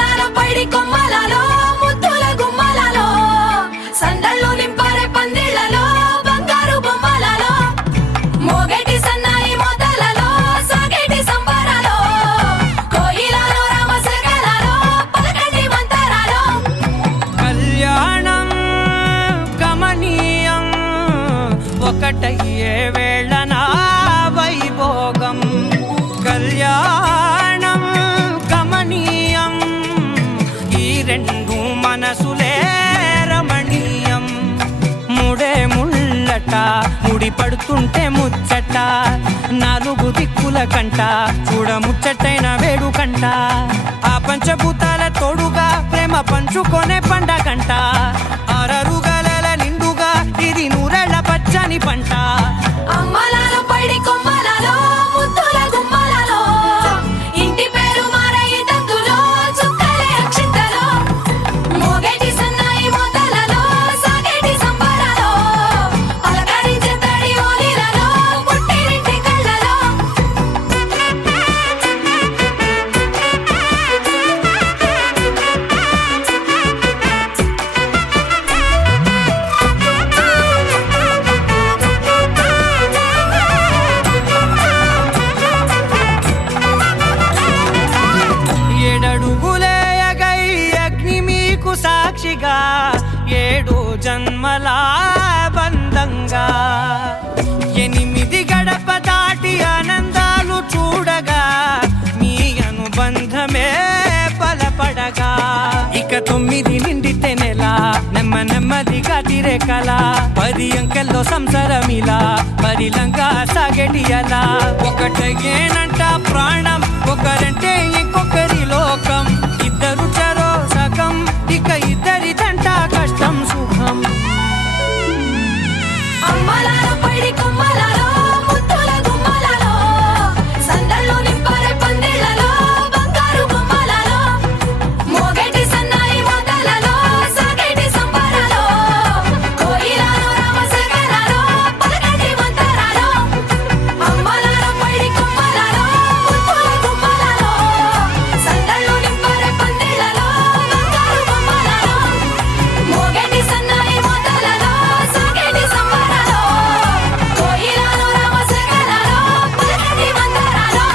అమ్మలాల పైడి కొమ్మలలో ముద్దుల గుమ్మలలో సందళ్ళు నింపరే పందిళ్లలో బంగారు బొమ్మలలో మోగేటి సన్నాయి మోతలలో సాగేటి సంబరాలో కోయిలలో రామశకలలో పలకటి మంతరాలో కళ్యాణం గమనీయం ఒకటయ్యే వేళ నా వైభోగం కళ్యాణం గమనీయం ఈ రెండు మనసులే రమణీయం ముడే ముళ్ళట ముడి పడుతుంటే ముచ్చట నాలుగు దిక్కుల కంట చూడ ముచ్చటైన వేడుకంట ఆ పంచభూతాల తోడుగా ప్రేమ పంచుకొనే పండగంట ఆరరుగల నిండుగా ఇది నూరెళ్ళ పచ్చని పంట అమ్మలాల పైడి కొమ్మలలో ముద్దుల గుమ్మలలో ఇంటి పేరు మారయి తందులో చుక్కలే అక్షింతలో మోగేటి సన్నాయి మోతలలో సాగేటి సంబరాలో పలకరించే తడి ఓలిలలో పుట్టినింటి కళ్ళలో ఏడడుగులే ఎగై అగ్ని మీకు సాక్షిగా ఏడు జన్మల బంధంగా ఎనిమిది గడప దాటి ఆనందాలు చూడగా మీ అనుబంధమే బలపడగా ఇక 9 నిండితే నెల నెమ్మదిగా తిరేకల 10 అంకెల్లో సంసారమిలా పరిలంగా సాగేటి అలా ఒకటేనంట ప్రాణం ఒకరంటే ఇంకొకరి లోకం ఇద్దరు చరో సగం ఇక ఇద్దరి దంట కష్టం సుఖం అమ్మలాల పైడి కొమ్మలలో ముద్దుల గుమ్మలలో సందళ్ళు నింపరే పందిళ్లలో బంగారు బొమ్మలలో మోగేటి సన్నాయి మోతలలో సాగేటి సంబరాలో కోయిలలో రామశకలలో పలకటి మంతరాలో అమ్మలాల పైడి కొమ్మలలో ముద్దుల గుమ్మలలో సందళ్ళు నింపరే పందిళ్లలో బంగారు బొమ్మలలో మోగేటి సన్నాయి మోతలలో సాగేటి సంబరాలో కోయిలలో రామశకలలో పలకటి మంతరాలో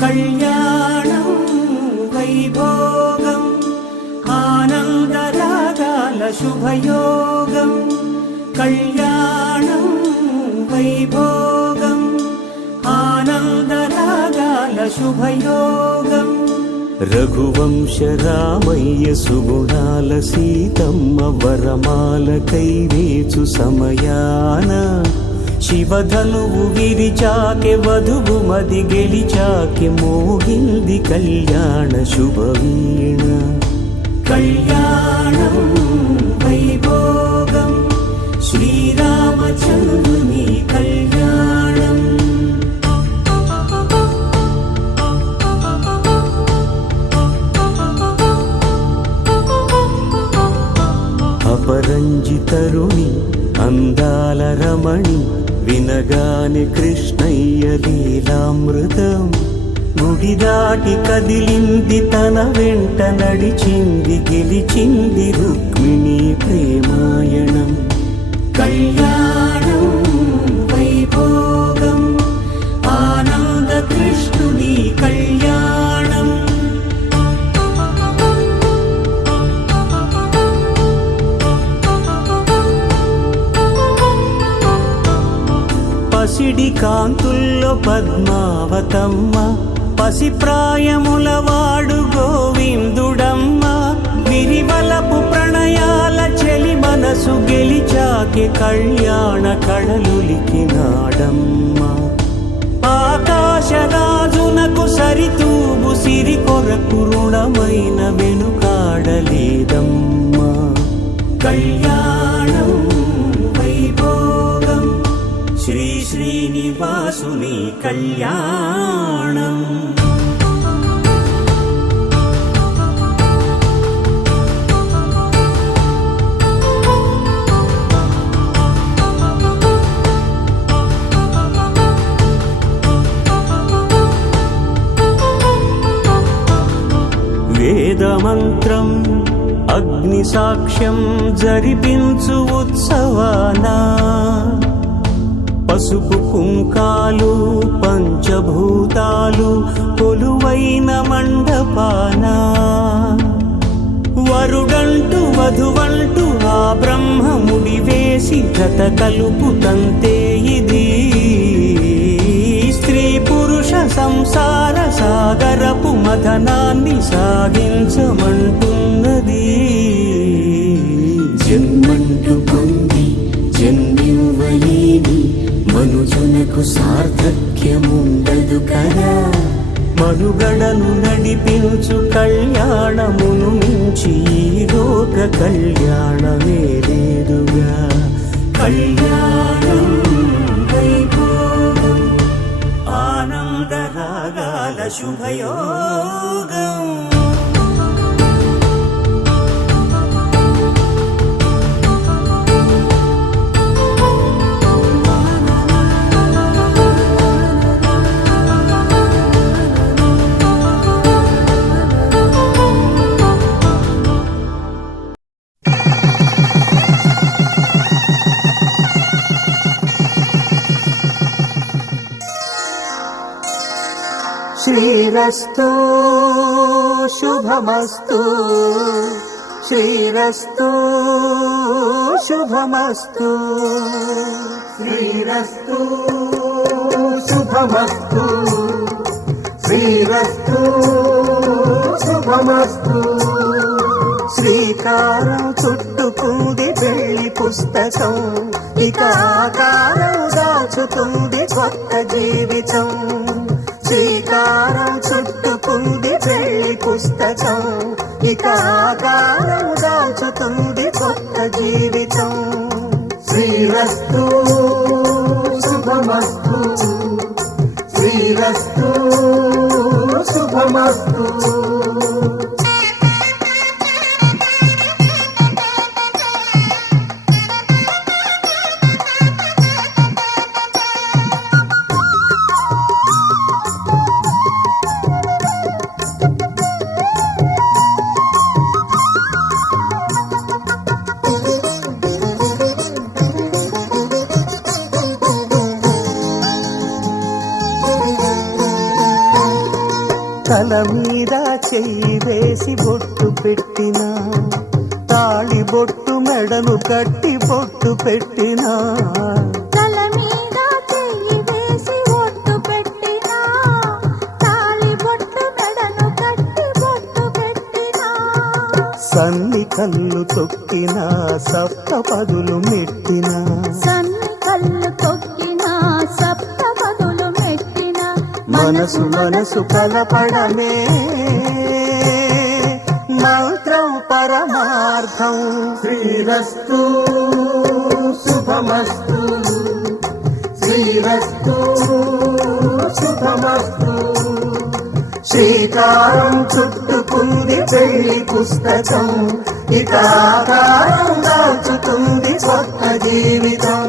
కళ్యాణం వైభోగం ఆనందరాగాల శుభయోగం కళ్యాణం వైభోగం ఆనందరాగాల శుభయోగం రఘువంశ రామయ్య సుగుణాల సీతమ్మ వరమాల కైవేచు సమయాన శివధనువు విరిచాకె వధువు మది గెలిచాకె మోగింది కళ్యాణ శుభవీణ కళ్యాణం వైభోగం శ్రీరామచంద్రుని కళ్యాణం అపరంజి తరుణి అందాల రమణి వినగానే కృష్ణయ్య లీలామృతం గుడి దాటి కదిలింది తన వెంట నడిచింది గెలిచింది రుక్మిణి ప్రేమాయణం కళ్యాణం వైభోగం ఆనంద కృష్ణుని కళ్యాణం పసిడి కాంతుల్లో పద్మావతమ్మ పసిప్రాయముల వాడు గోవిందుడమ్మ విరివలపు ప్రణయాల చెలి మనసు గెలిచాకె కళ్యాణ కళలులికినాడమ్మ ఆకాశరాజునకు సరితూగు సిరి కొరకు రుణమైన వెనుకాడలేదమ్మా కళ్యాణం వైభోగం శ్రీ శ్రీనివాసుని కళ్యాణం. వేదమంత్రం అగ్ని సాక్ష్యం జరిపించు ఉత్సవాన పసుపు కుంకాలు పంచభూతాలు కొలువైన మండపాన వరుడంటూ వధువంటూ ఆ బ్రహ్మముడి వేసి జత కలుపుతంతే ఇది స్త్రీ పురుష సంసార సాగరపు మథనాన్ని సాగించమంటున్నది. జన్మంటూ పొంది జన్మివ్వలేని మనుజునకు సార్థక్యముండదు కదా. మనుగడను నడిపించు కళ్యాణమును మించి ఈ లోక కళ్యాణమే లేదుగా. కళ్యాణం వైభోగం ఆనందరాగాల శుభయోగం. శ్రీరస్తు శుభమస్తు శ్రీరస్తు శుభమస్తు శ్రీరస్తు శుభమస్తు శ్రీరస్తు శుభమస్తు. శ్రీకారం చుట్టుకుంది పెళ్లి పుస్తకం, ఇక ఆకారం దాచుతుంది కొత్త జీవితం. శ్రీకారం చుట్టుకుంది పెళ్లి పుస్తకం, ఇక ఆకారం దాచుతుంది కొత్త జీవితం. శ్రీరస్తు శుభమస్తు శ్రీరస్తు శుభమస్తు. తల మీద చెయ్యి వేసి బొట్టు పెట్టినా, తాళి బొట్టు మెడను కట్టి బొట్టు పెట్టినా. తల మీద చెయ్యి వేసి బొట్టు పెట్టినా, తాళి బొట్టు మెడను కట్టి బొట్టు పెట్టినా. సన్ని కళ్ళు తొక్కినా సప్త పదులు మెట్టినా, సన్ని కళ్ళు తొక్కినా సప్త పదులు మెట్టినా. మనసు మనసు కలపడమే మంత్రం పరమార్థం. శ్రీరస్తు శుభమస్తు శ్రీరస్తు శుభమస్తు. శ్రీకారం చుట్టుకుంది పెళ్లి పుస్తకం, ఇక ఆకారం దాచుతుంది కొత్త జీవితం.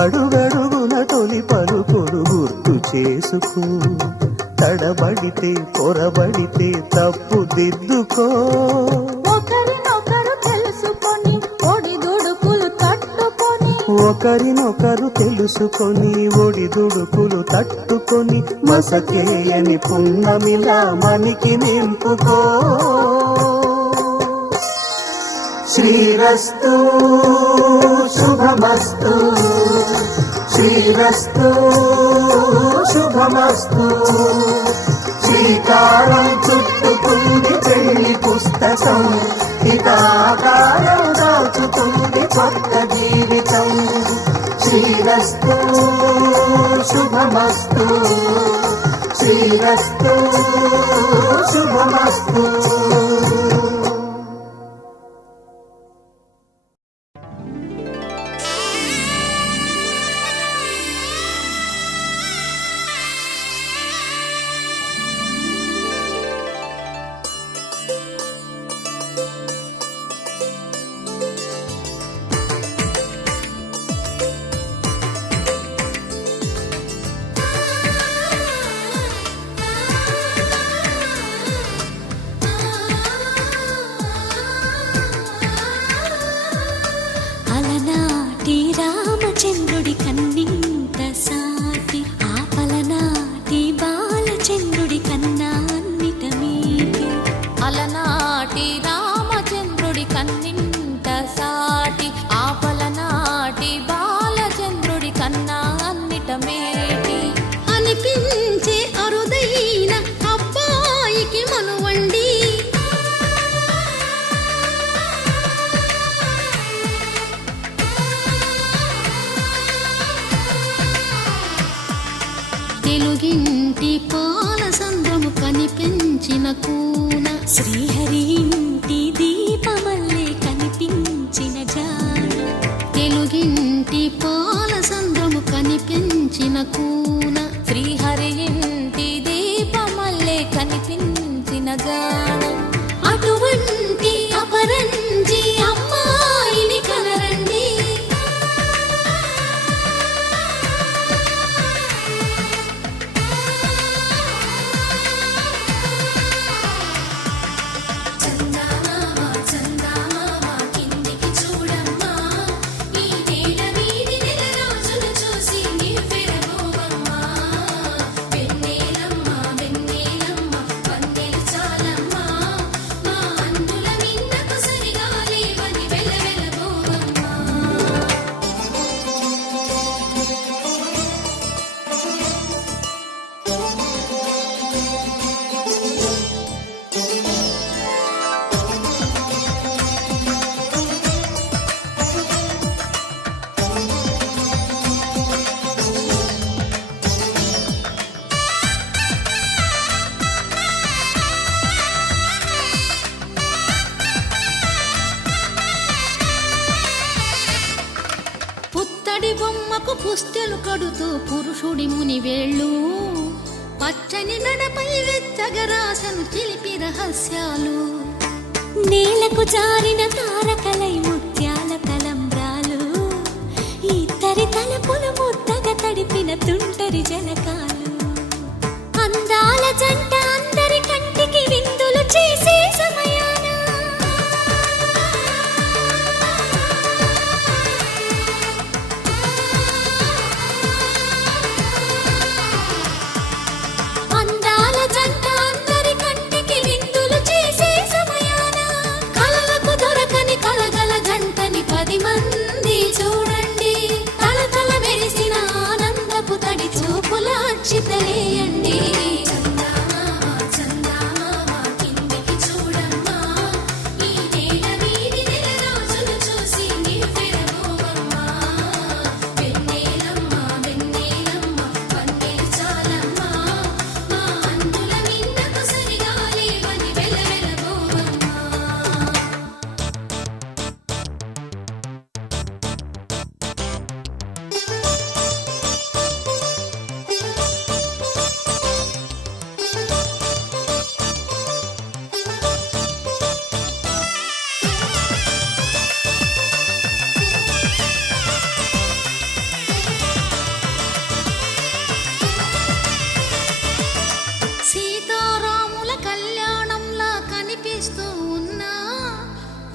అడుగడుగున తొలి పలుకులు గుర్తు చేసుకో, తడబడితే పొరబడితే తప్పు దిద్దుకో. ఒకరినొకరు తెలుసుకొని ఒడిదుడుకులు తట్టుకొని, ఒకరినొకరు తెలుసుకొని ఒడిదుడుకులు తట్టుకొని, మసకేయని పున్నమిలా మనికి నింపుకో. శ్రీరస్తు శుభమస్తు శ్రీరస్తు శుభమస్తు శ్రీకారం చుట్టుకుంది పెళ్లి పుస్తకం హితాకారం దాచుతుంది కొత్త జీవితం శ్రీరస్తు శుభమస్తు శ్రీరస్తు శుభమస్తు. అలనాటి రామచంద్రుడి కన్నింత సాటి ఆపలనాటి బాలచంద్రుడి కన్నా అన్నిట మీటి అలనాటి రామచంద్రుడి కన్నింట సాటి ఆపలనాటి బాలచంద్రుడి కన్నా అన్నిట మేటి అనిపించే అరుదైన అబ్బాయికి మనువండి తెలుగింటి పాలసంద్రము కనిపించిన కూన శ్రీహరి ఇంటి దీపమల్లే కనిపించిన జాన తెలుగింటి పాలసంద్రము కనిపించిన కూన శ్రీహరి ఇంటి దీపమల్లే కనిపించిన జాన అటువంటి అపరంజి అమ్మాయిని కనరండి పుత్తడి బొమ్మకు పుస్తెలు కడుతూ పురుషుడి ముని వేళ్ళు పచ్చని నడపై వెచ్చగరాసను చిలిపి రహస్యాలు నేలకు జారిన తారకలై ముత్యాల తలంబ్రాలు ఇద్దరి తలపులు ముద్దగా తడిపిన తుంటరి జలకాలు అందాల జంట అందరి కంటికి విందులు చేసే సమయాన అందాల జంట అందరి కంటికి విందులు చేసే సమయాన కలలకు దొరకని కలగల జంటని 10 మంది చూడండి తలతల మెరిసిన ఆనందపు తడి చూపుల అచ్చితలేయండి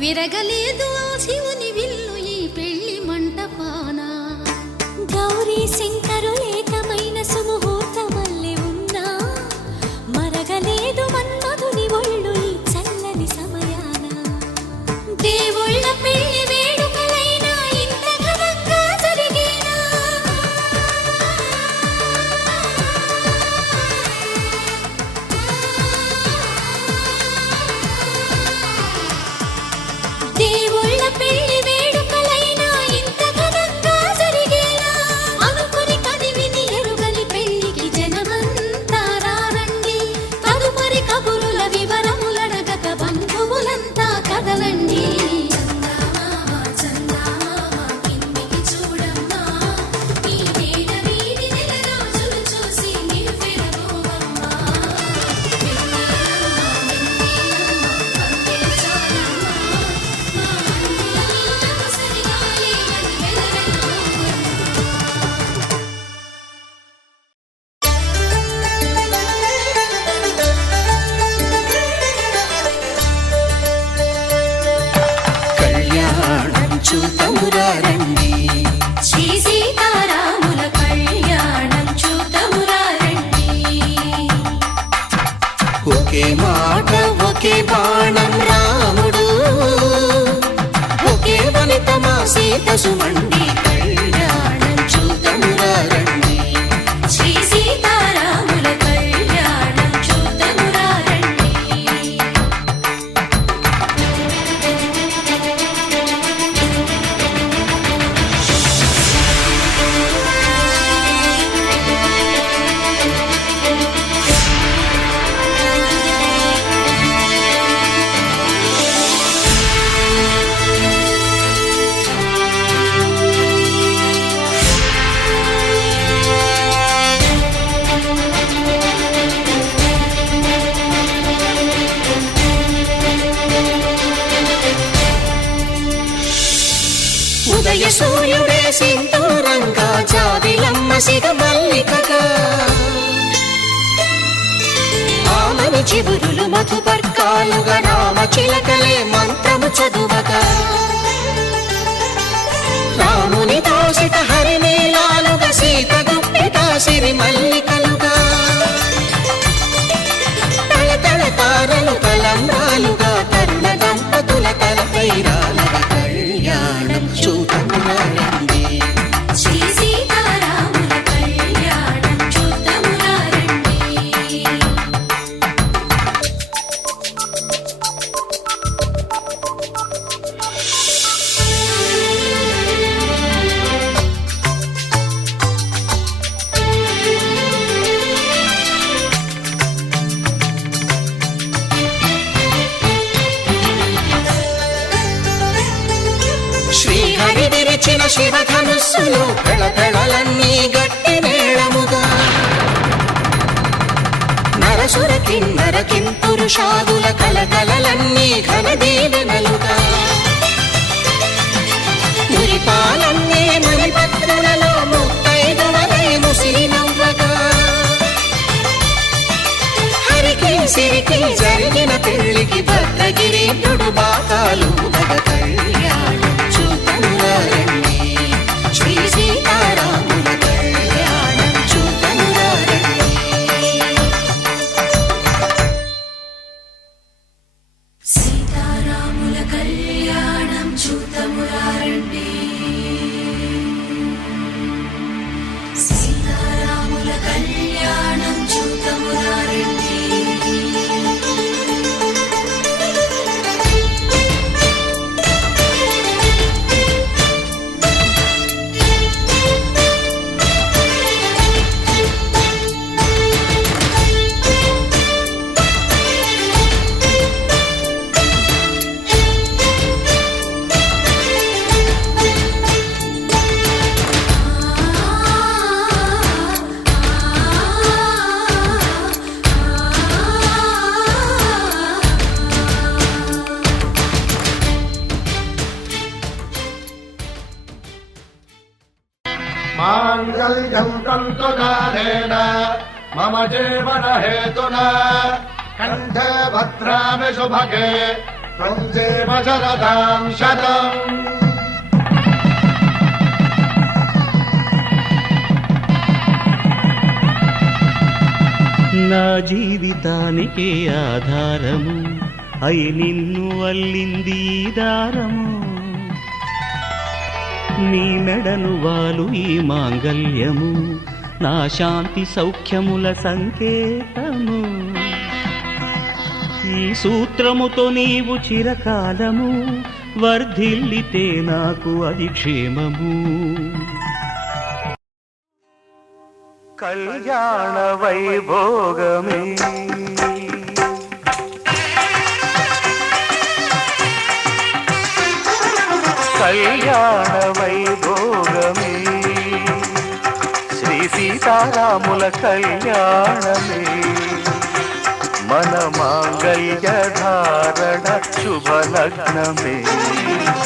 విరగలేదు ఆ శివుని విల్లు ఈ పెళ్లి మంటపాన. గౌరీ శంకరు ఏకమైన సుముహూర్తమల్లె ఉన్నా మరగలేదు మన్మధుని ఒళ్ళు ఈ చల్లని సమయాన. దేవుళ్ళ చూతమురా రండి. శ్రీ సీతారాముల కళ్యాణం చూతమురా రండి. ఒకే మాట ఒకే బాణం రాముడు, ఒకే వనిత మా సీత సుమండి కళ్యాణం చూతమురా రండి. శ్రీ సీతారాముల కళ్యాణం చూతమురా రండి. ఉదయ సూర్యుడే సింధూరంగా జాబిలమ్మ సిగ మల్లికగా, ఆమని చివురులు మధుపర్కాలుగా రామ చిలకలే మంత్రము చదువగా, రాముని దోసిట హరినీలాలుగా సీత గుప్పిట సిరి మల్లికలుగా, తళతళ తారలు తలంబ్రాలుగా తరుణ దంపతుల తలపైరాలుగా కళ్యాణం చూతమురా రండి. శ్రీ సీతారాముల కళ్యాణం చూతమురా రండి. శ్రీహరి విరిచిన శివధనుస్సులు పెళపెళలన్నీ గట్టి మేళముగా, నరసుర కిన్నర కింపురుషాదుల కలకలలన్నీ ఘన దీవెనలుగా, మురిపాలన్నీ మురిపత్రులలో ముత్తైదువలై ముసిరి నవ్వగా, హరికి సిరికి జరిగిన పెళ్లికి భద్రగిరీంద్రుడు బాకాలు కళ్యాణం చూతమురా రండి. శ్రీ సీతారాముల కళ్యాణం చూతమురా రండి. సీతారాముల కళ్యాణం చూతమురా రండి. సీతారాముల కళ్యాణం చూతమురా రండి. माङ्गल्यं तन्तुकारेण मम जीवन हेतुना कण्ठे भद्रामि शुभगे त्वं जीव शरदां शतम् నా జీవితానికే ఆధారము అయి నిన్ను అల్లింది ఈ దారము, నీ మెడను వాలు ఈ మాంగల్యము నా శాంతి సౌఖ్యముల సంకేతము. ఈ సూత్రముతో నీవు చిరకాలము వర్ధిల్లితే నాకు అది క్షేమము. కళ్యాణ వైభోగమే కళ్యాణ వైభోగమే శ్రీ సీతారాముల కళ్యాణమే మన మాంగళ్య ధారణ శుభలగ్నమే.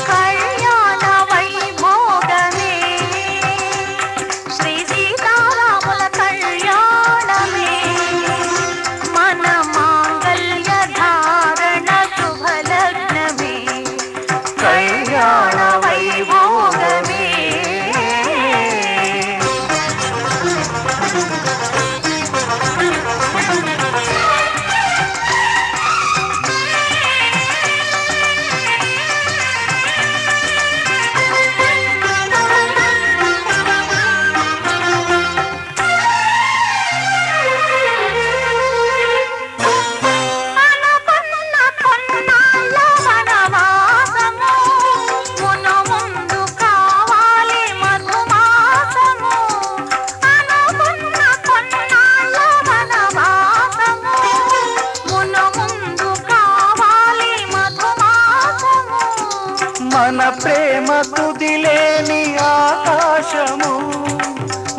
కళ్యాణ వైభోగమే శ్రీ సీతారాముల కళ్యాణమే మన మాంగళ్య ధారణ శుభలగ్నమే. కళ్యాణ వైభోగమే మన ప్రేమ కుదిలేని ఆకాశము,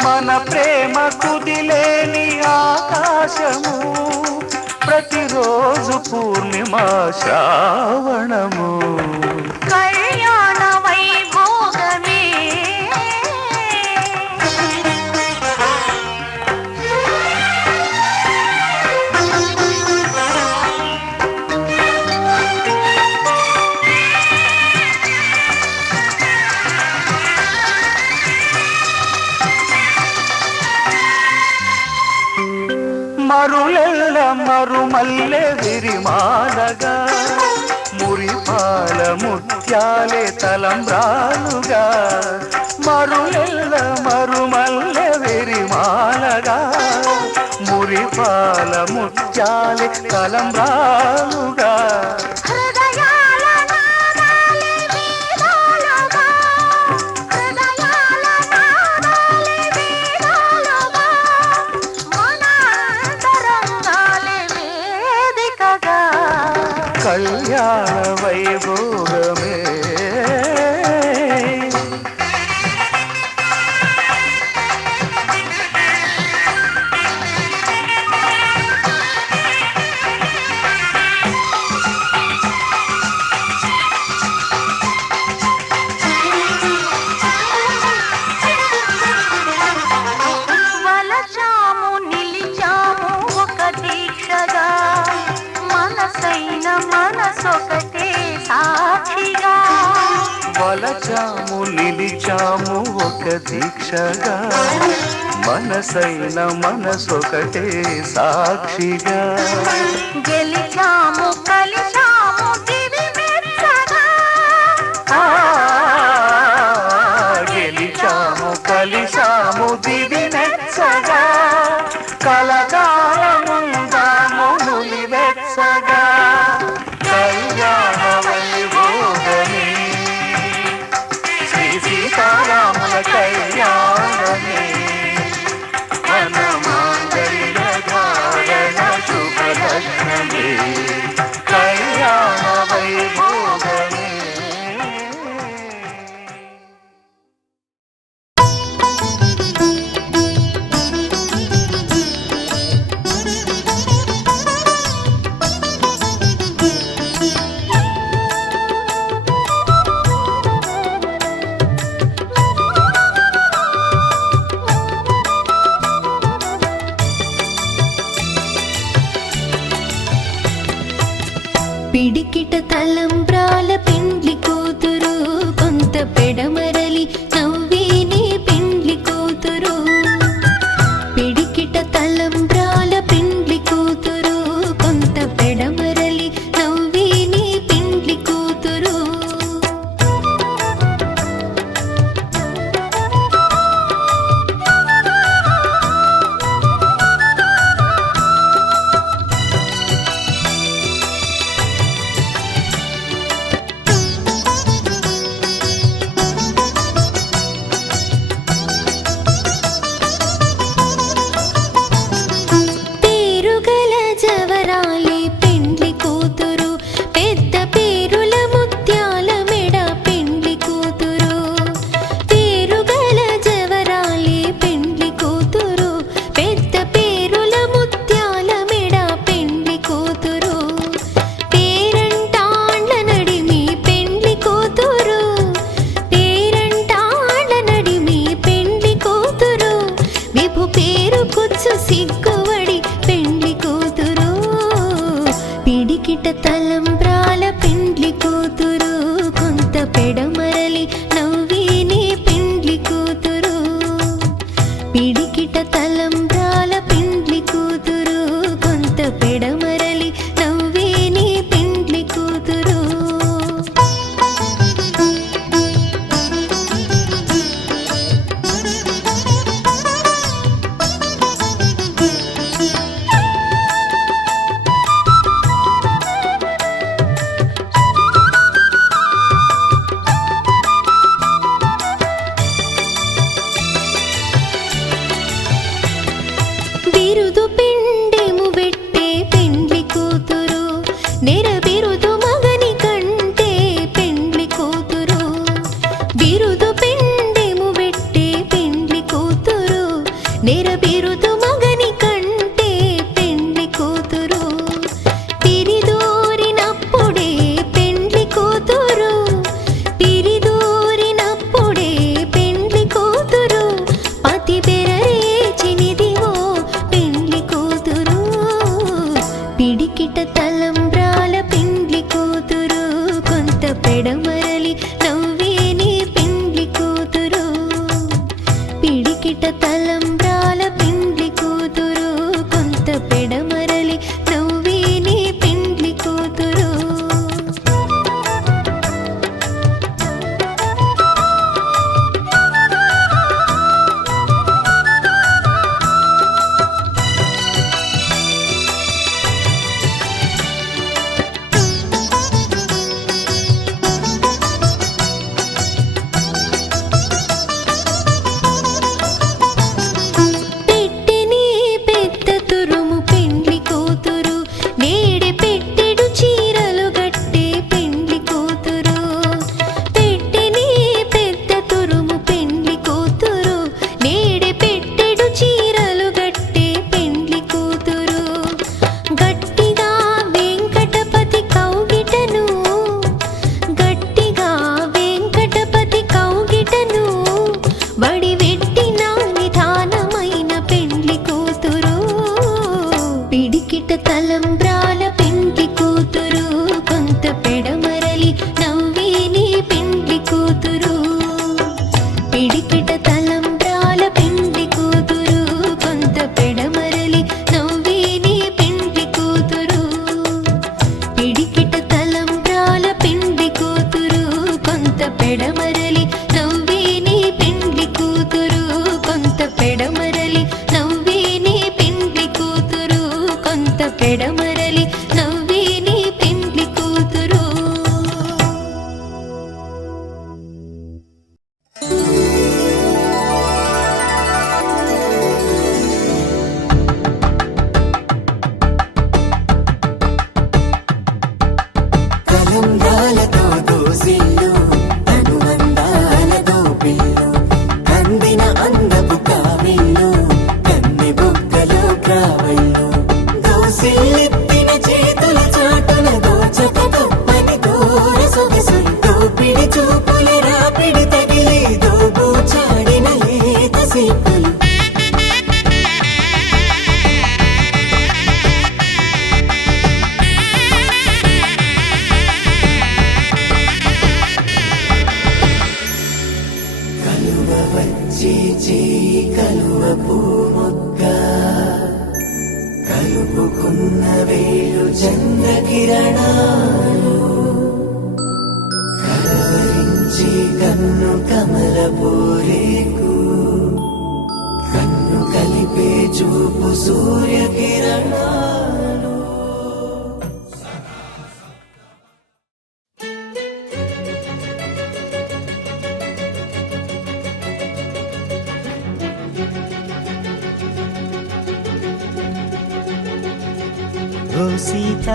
మన ప్రేమ కుదిలేని ఆకాశము, ప్రతిరోజు పూర్ణిమ శ్రావణము. కళ్యాణ వైభోగమే మరులెల్ల మరుమల్లె విరిమాలగా, మురిపాల ముత్యాలే తలంబ్రాలుగా. మరులెల్ల మరుమల్లె విరిమాలగా, మురిపాల ముత్యాలే తలంబ్రాలుగా. హృదయాల నాదాలే వేదాలుగా, హృదయాల నాదాలే వేదాలుగా, మన అంతరంగాలే వేదికగా. కళ్యాణ వైభోగమే వలచాము నిలిచాము ఒక దీక్షగా, మనసైన మనసొకటే సాక్షిగా. వలచాము నిలిచాము ఒక దీక్షగా, మనసైన మనసొకటే సాక్షిగా. గెలిచాము కలిచాము దివి మెచ్చగా, ఆ, గెలిచాము కలిసాము దివి నెచ్చగా. కలకాలముందాము నులి వెచ్చగా. కళ్యాణ వైభోగమే శ్రీ సీతారాముల కళ్యాణమే. మన మాంగళ్య ధారణ శుభలగ్నమే. కొంత పెడమరలి నవ్వే నీ పెండ్లి కూతురు పిడికిట తలంబ్రాల పెండ్లి కూతురు కొంత పెడమరలి నవ్వే నీ పెండ్లి కూతురు పెట్టెని పెద్ద తురుము పెండ్లి కూతురు నేడే పెట్టెడు చీరలు గట్టే పెండ్లి కూతురు పెట్టెని పెద్ద తురుము పెండ్లి కూతురు నేడే పెట్టెడు చీరలు గట్టే పెండ్లి కూతురు గట్టిగా వెంకటపతి కౌగిటను గట్టిగా వెంకటపతి కౌగిటను బడి వెట్టిన నిధానమైన పెండ్లి కూతురు పిడికిట తలంబ్రాల పెండ్లి కూతురు కొంత పెడమరలి నవ్వే నీ పెండ్లి కూతురు పిడికిట తలంబ్రాల పెండ్లి కూతురు కొంత పెడమరలి నవ్వే నీ పెండ్లి కూతురు పిడికిట తలంబ్రాల పెండ్లి కూతురు కొంత పెడమరలి నవ్వే నీ పెండ్లి కూతురు కొంత పెడమరలి నవ్వే నీ పెండ్లి కూతురు కొంత పెడమరలి నవ్వే నీ పెండ్లి కూతురు కలంబ్రాలతో దోసిల్లు అనుబంధాలతో పిల్లు అందిన అందపు కావిల్లు కన్ని బుగ్గలో గ్రావళ్ళు దోసిల్లెత్తిన చేతుల చాటున దోచక తప్పని దూర సొగసులు దోపిడి చూపుల రాపిడి తగిలి దోబూచాడిన లేత సీపులు కలువ వచ్చి చేయి కలువ పూమొక్క కలుపుకున్న వేలు చంద్రకిరణాలు కలవరించి కన్ను కమల పూరేకు కన్ను కలిపే చూపు సూర్యకిరణాలు ఓ సీత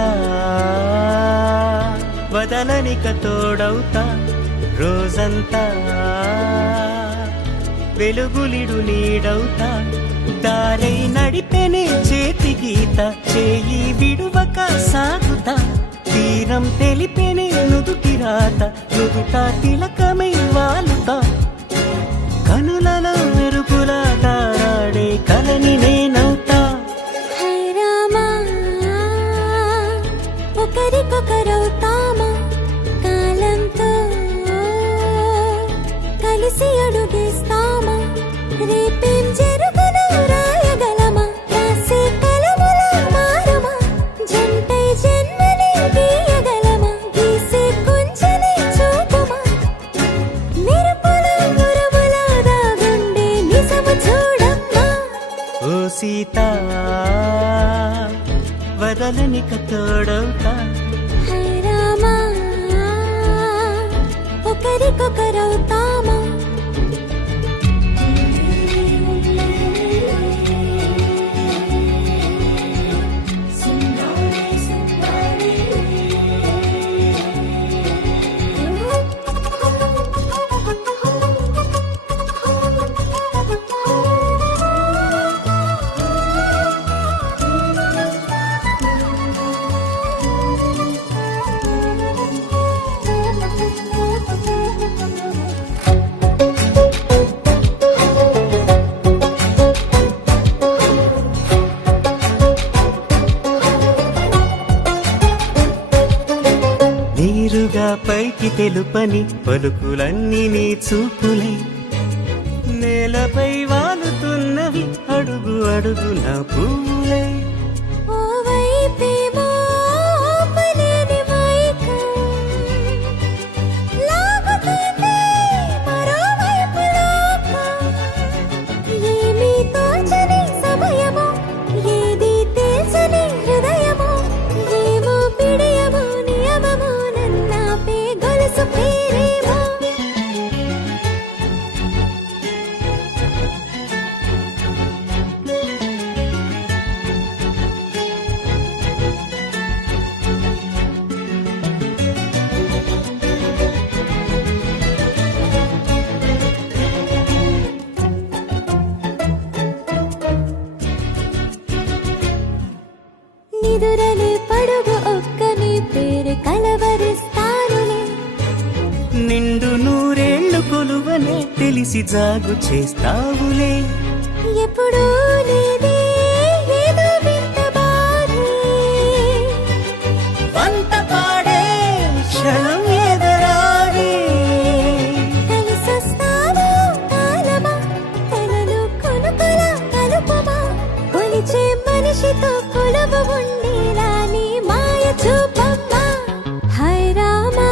వదలనిక తోడవుతా రోజంతా వెలుగులిడు నీడవుతా దారై నడిపెనే చేతి గీత చేయి విడువక సాగుతా తీరం తెలిపెనే నుదుటి రాత నుదుట తిలకమై వాలుతా కనులలో మెరుపులా తారాడే కలని నేనవుతా హై రామా ఒకరికొకరవుతామా కాలంతో కలిసి అడుగేస్తామా రేపేం జరుగునో రాయగలమా రాసే కలములా మారుమా జంటై జన్మని గీయగలమా గీసే కొంచెనే చూపుమా ఇంకా పైకి తెలుపని పలుకులన్నీ నీ చూపులై నేలపై వాలుతున్నవి అడుగు అడుగు నా పువ్వులై ఓ వైపేమో ఆపలేని మైకం లాగుతుంది మరోవైపు లోకం ఏమీ తోచని సమయమో ఏది తేల్చని హృదయమో ఏమో పిడియమో నియమమో నన్నాపే గొలుసు పేరేమో నిదురలే పడుగు ఒక్క నీ పేరు కలవరిస్తానులే నిండు నూరేళ్లు కొలువనే తెలిసి జాగు చేస్తావులే ఎప్పుడూ లేదే ఏదో వింత బాధే వంత పాడే క్షణం ఎదరాడే కలిసొస్తావో కాలమా తనలో కొనుకొల కలుపమా కొలిచే మనిషితో కొలువు ఉండేలా నీ మాయ చూపమ్మా హై రామా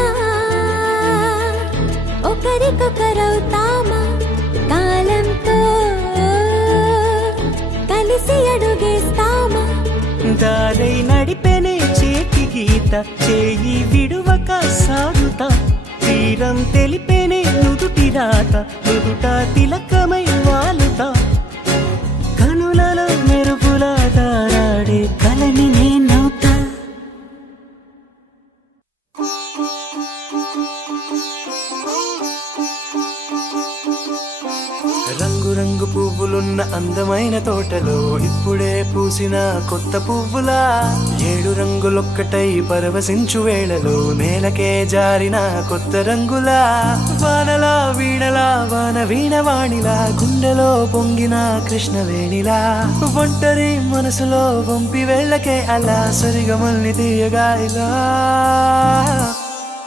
ఒకరికొకరవుతామా కాలంతో కలిసి అడుగేస్తామా దారై నడిపెనే చేతి గీత చేయి విడువక సాగుతా తీరం తెలిపెనే నుదుటి రాత నుదుట తిలకమై వాలుతా కనులలో మెరుగుల దారాడే కలని నేనవుతా రంగు పువ్వులున్న అందమైన తోటలో ఇప్పుడే పూసిన కొత్త పువ్వులా 7 రంగులొక్కటై పరవశించు వేళలో నేలకే జారిన కొత్త రంగులా వానలా వీణలా వాన వీణవాణిలా గుండెలో పొంగిన కృష్ణవేణిలా ఒంటరి మనసులో వంపి వెళ్ళకే అలా సరిగమల్ని తీయగా ఇలా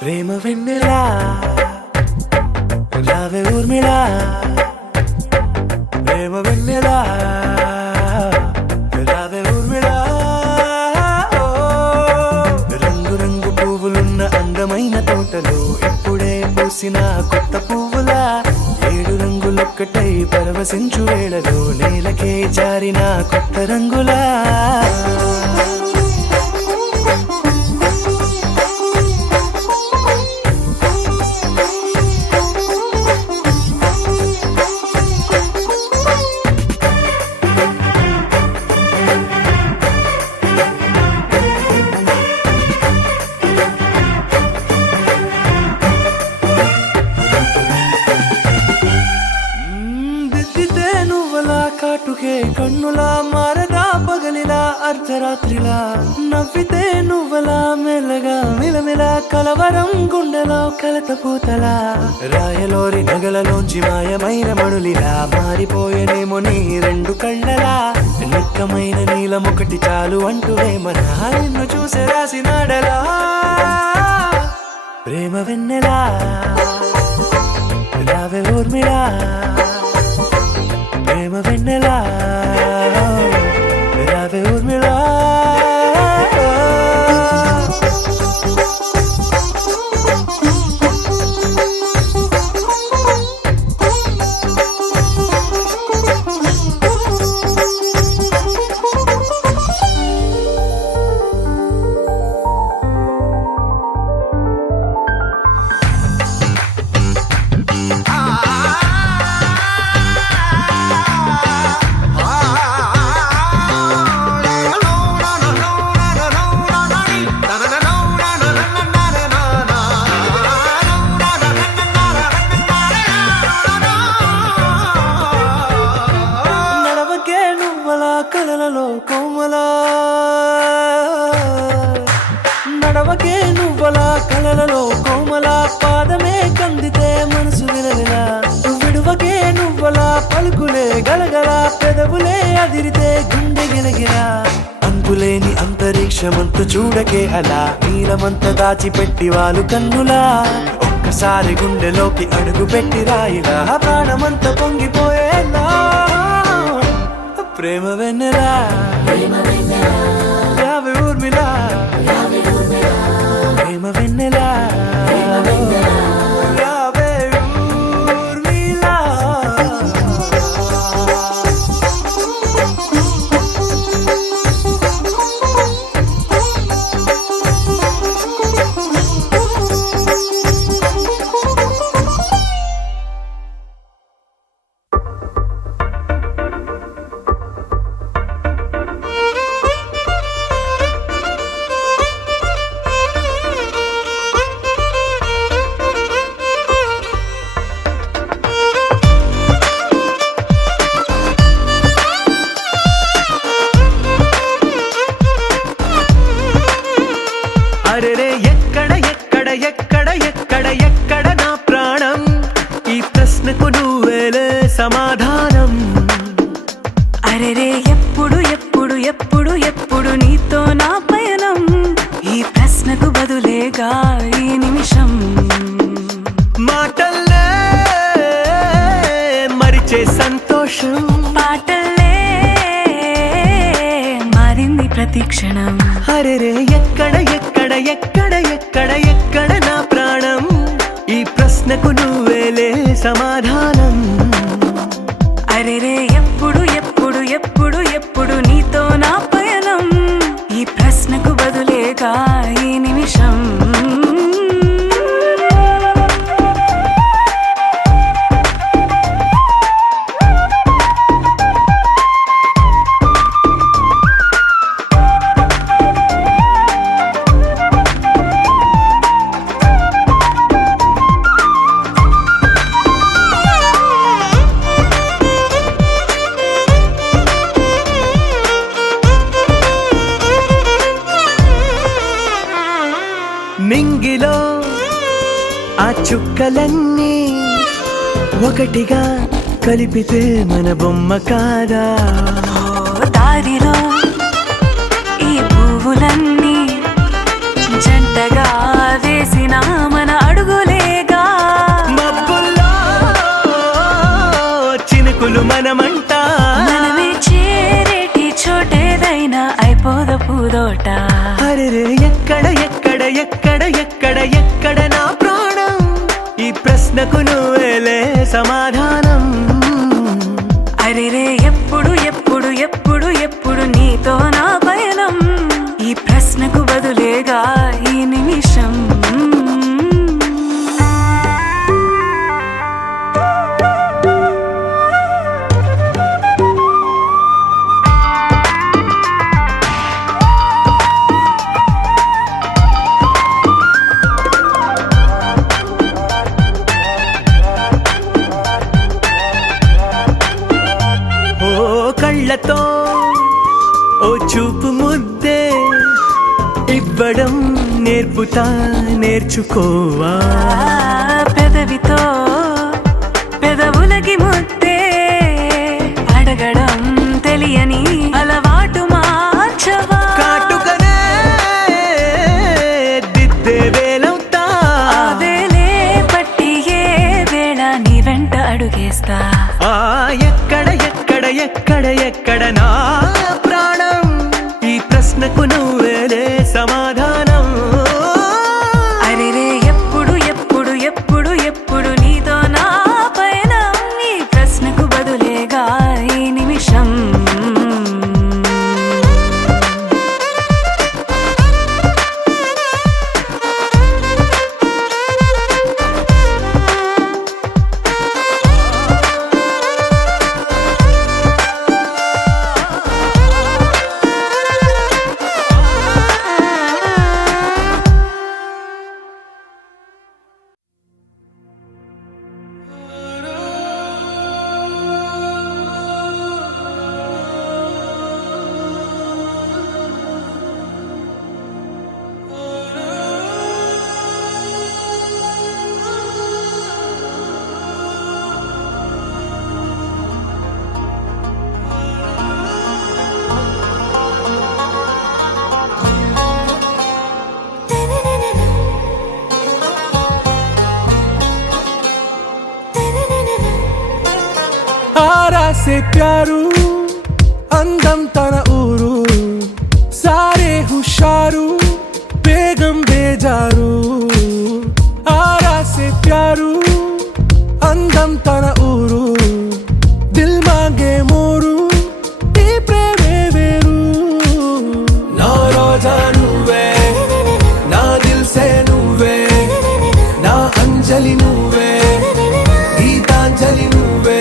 ప్రేమ వెన్నెలా రావే ఊర్మిళా ప్రేమ వెన్నెలా రావే ఊర్మిళా రంగు రంగు పువ్వులున్న అందమైన తోటలో ఇప్పుడే పూసిన కొత్త పువ్వులా 7 రంగులొక్కటై పరవశించు వేళలో నేలకే జారిన కొత్త రంగులా కాటుకే కన్నులా మారదా పగలిలా అర్ధరాత్రిలా నవ్వితే నువ్వలా మెల్లగా మిలమిలా కలవరం గుండెలో కలతపూతలా రాయలోరి నగలలోంచి మాయమైన మణులిలా మారిపోయేనేమో నీ 2 కళ్ళలా నిక్కమైన నీలమొకటి చాలు అంటూ వేమనా నిన్ను చూసే రాసినాడలా ప్రేమ వెన్నెలా రావే ఊర్మిళా ప్రేమ వెన్నెలా రావే ఊర్మిళా కలలలో కోమలా నడవకే నువ్వలా కలలలో కోమలా పాదమే కందితే మనసు విలవిలా విడువకే నువ్వలా పలుకులే గలగల పెదవులే అదిరితే గుండె గిలగిలా అంతులేని అంతరిక్ష నిమిషమంత చూడకే అలా నీలమంత దాచిపెట్టి వాళ్ళు కన్నులా ఒక్కసారి గుండెలోకి అడుగు పెట్టి రాయిలా ప్రాణమంత పొంగిపోయేలా ప్రేమ వెన్నెలా యావే ఊర్మిలా ప్రేమ వెన్నెలా యావే ఊర్మిళ. అరెరే ఎక్కడ ఎక్కడ ఎక్కడ ఎక్కడ ఎక్కడ నా ప్రాణం ఈ ప్రశ్నకు నువ్వేలే సమాధానం. అరెరే ఎప్పుడు ఎప్పుడు ఎప్పుడు ఎప్పుడు నీతో నా పయనం ఈ ప్రశ్నకు బదులేగా ఈ నిమిషం. మాటల్లే మరిచే సంతోషం పాటల్లే మారింది ప్రతిక్షణం. అరెరే ఎక్కడ ఎక్కడ ఎక్కడ ఎక్కడ ఎక్కడ నా ప్రాణం ఈ ప్రశ్నకు నువ్వేలే సమాధానం. అరెరే ఎప్పుడు ఎప్పుడు ఎప్పుడు ఎప్పుడు నీతో నా పయనం ఈ ప్రశ్నకు బదులేగా ఈ నిమిషం. నింగిలో ఆ చుక్కలన్నీ ఒకటిగా కలిపితే మన బొమ్మ కాదా. దారిలో ఈ పువ్వులన్నీ జంటగా వేసిన మన అడుగులేగా. మబ్బుల్లో చినుకులు మనమంట మనమే చేరేటి చోటేదైనా అయిపోద పూదోట. అరెరే ఎక్కడ ఎక్కడ ఎక్కడ ఎక్కడ ఎక్కడ నా ప్రాణం ఈ ప్రశ్నకు నువ్వేలే సమాధానం. అరెరే ఎప్పుడు ఎప్పుడు ఎప్పుడు ఎప్పుడు నీతో నా పయనం ఈ ప్రశ్నకు బదులేగా ఈ నిమిషం. కళ్ళతో ఓ చూపు ముద్దే ఇవ్వడం నేర్పుతా నేర్చుకోవా. పెదవితో పెదవులకి ముద్దే అడగడం తెలియని అలవాటు మార్చవా. కాటుకనే దిద్దే వేలవుతా వేలే పట్టి ఏ వేళ నీ వెంట అడుగేస్తా. ఎక్కడ ఎక్కడ ఎక్కడ ఎక్కడ నా ప్రాణం ఈ ప్రశ్నకు నువ్వేలే సమాధానం. అరెరే ఎప్పుడు ఎప్పుడు ఎప్పుడు ఎప్పుడు నీతో నా పయనం ఈ ప్రశ్నకు బదులేగా ఈ నిమిషం. సే ప్యారు అందం తన ఊరు సారే హుషారు బేగం బేజారు ఆరా సే ప్యారు అందం తన ఊరు దిల్ మాంగే మోరు ఈ ప్రేమే వేరు నా రోజా నువ్వే నా దిల్ సే నువ్వే నా అంజలి నువ్వే గీతాంజలి నువ్వే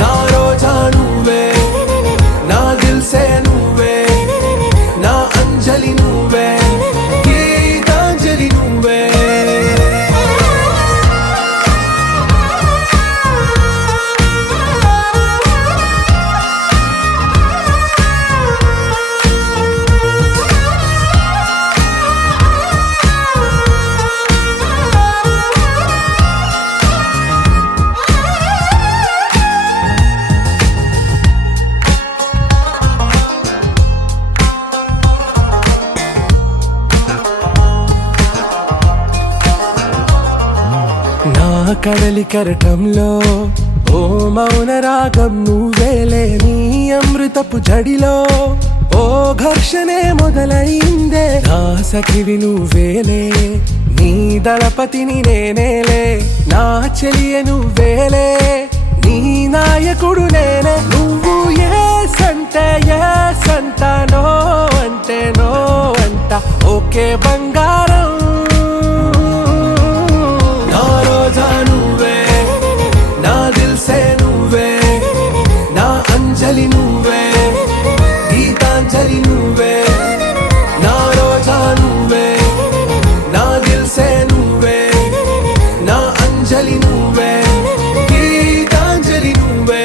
నా రోజా నువ్వే నా దిల్ సే నువ్వే నా అంజలి నువ్వే గీతాంజలి నువ్వే నా కడలి కరటంలో ఓ మౌన రాగం నువ్వేలే నీ అమృతపు జడిలో ఓ ఘర్షణే మొదలైందే నా సఖివి నువ్వేలే నీ దళపతిని నేనేలే నా చెలియ నువ్వేలే నీ నాయకుడు నేనే నువ్వు ఏ సంట నో అంటే నో అంట ఓకే బంగారం నా రోజా నువ్వే నా దిల్ సే నువ్వే నా అంజలి నువ్వే గీతాంజలి నువ్వే నా రోజా నువ్వే నా దిల్ సే నువ్వే నా అంజలి నువ్వే గీతాంజలి నువ్వే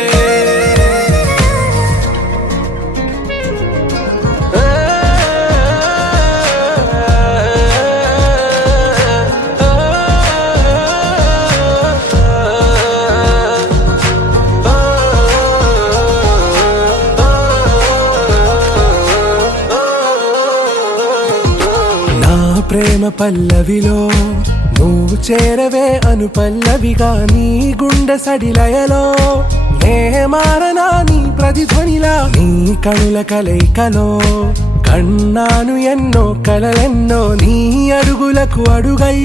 నా ప్రేమ పల్లవిలో నువ్వు చేరవే అను పల్లవిగా నీ గుండె సడిలయలో నే మారనా నీ ప్రతిధ్వనిలా నీ కనుల కలయికలో కన్నాను ఎన్నో కలలెన్నో నీ అడుగులకు అడుగై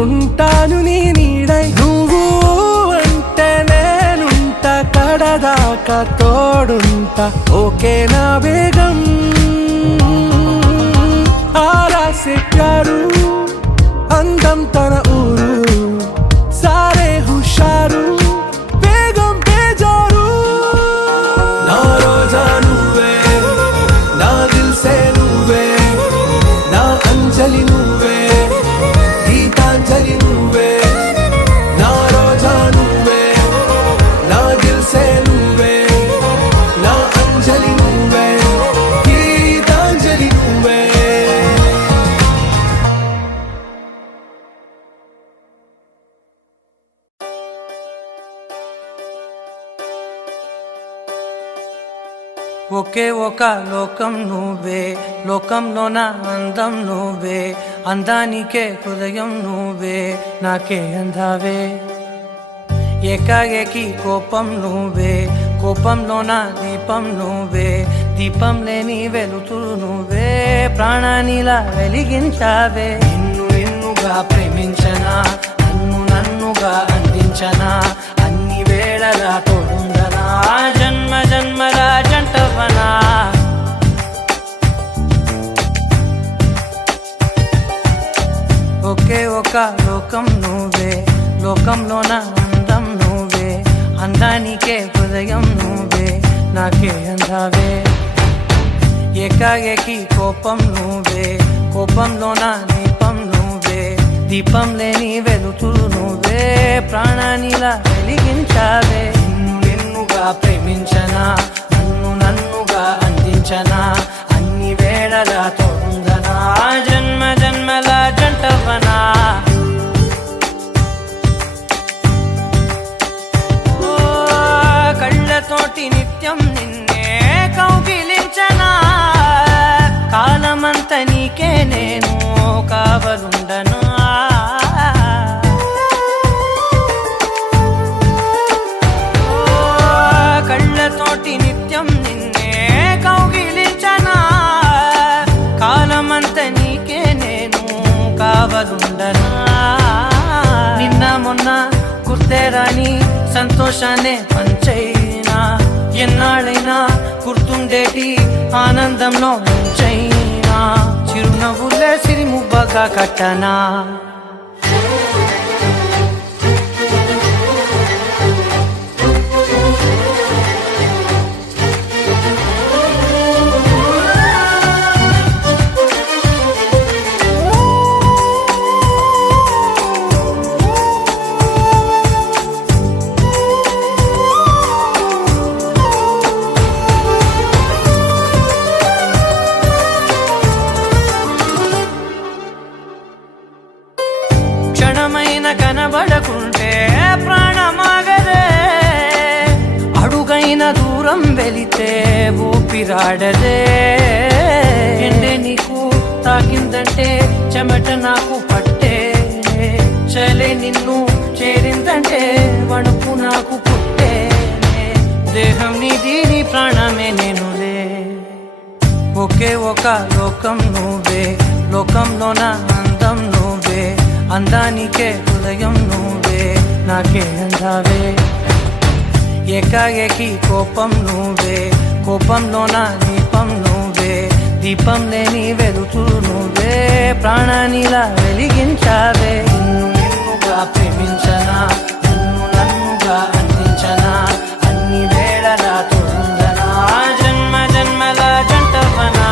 ఉంటాను నీ నీడై నువ్వు అంటే నేనుంట కడదాకా తోడుంటా ఓకే నా వేగం ఆరా సే ప్యారు అందం తన ఊరు సారే హుషారు బేగం బేజారు నా రోజా నువ్వే నా దిల్ సే నువ్వే నా అంజలి నువ్వే గీతాంజలి నువ్వే నా రోజా నువ్వే నా దిల్ సే నువ్వే నా అంజలి నువ్వే గీతాంజలి నువ్వే ఒకే ఒక లోకం నువ్వే లోకంలో నా అందం నువ్వే అందానికే హృదయం నువ్వే నాకే అందావే ఏకాఏకి కోపం నువ్వే కోపంలో నా దీపం నువ్వే దీపం లేని వెలుతురు నువ్వే ప్రాణానిలా వెలిగించావే నిన్ను నిన్నుగా ప్రేమించనా నన్నుగా అందించనా అన్ని వేళలా తోడుందనా జన్మ జన్మల జంటవనా ఒకే ఒక లోకం నువ్వే లోకంలో నా అందం నువ్వే అందానికే హృదయం నువ్వే నాకే అందావే ఏకాఏకి కోపం నువ్వే కోపంలో నా దీపం నువ్వే దీపం లేని వెలుతురు నువ్వే ప్రాణానిలా వెలిగించావే నిన్ను నిన్నుగా ప్రేమించనా నన్నుగా అందించనా అన్ని వేళలా తోడుందనా జన్మ జన్మల జంటవనా కళ్ళతోటి నిత్యం నిన్నే కౌగిలించనా కాలమంత నీకే నేను కావలుండనా ఉన్న గుర్తేరాని సంతోషాన్నే పంచైనా ఎన్నాళ్ళైనా గుర్తుండేటి ఆనందంలో ముంచైనా చిరునవ్వులే సిరిముబ్బగా కట్టనా క్షణమైన కనబడకుంటే ప్రాణమాగదే అడుగైన దూరం వెళితే ఊపిరాడదే ఎండే నీకు తాకిందంటే చెమట నాకు పట్టే చలే నిన్ను చేరిందంటే వణుకు నాకు పుట్టే దేహం నీది నీ ప్రాణమే నేనులే ఒకే ఒక లోకం నువ్వే లోకంలోన అందం నువ్వే అందానికే హృదయం నువ్వే నాకే అందావే ఏకాఏకి కోపం నువ్వే కోపంలోన దీపం నువ్వే దీపం లేని వెలుతురు నువ్వే ప్రాణానిలా వెలిగించావే నిన్నుగా ప్రేమించనా నన్నుగా అందించనా అన్ని వేళలా తోడుందనా జన్మ జన్మల జంటవనా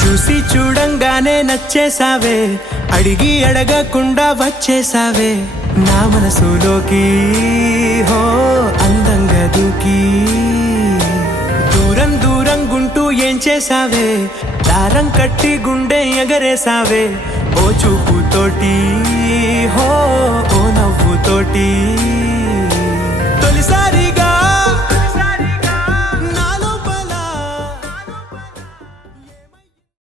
చూసి చూడంగానే నచ్చేసావే అడిగి అడగకుండా వచ్చేసావే నా మనసులోకి హో అందంగా దూకి దూరం దూరం గుంటూ ఏం చేసావే దారం కట్టి గుండె ఎగరేసావే ఓ చూపుతోటి హో ఓ నవ్వుతోటి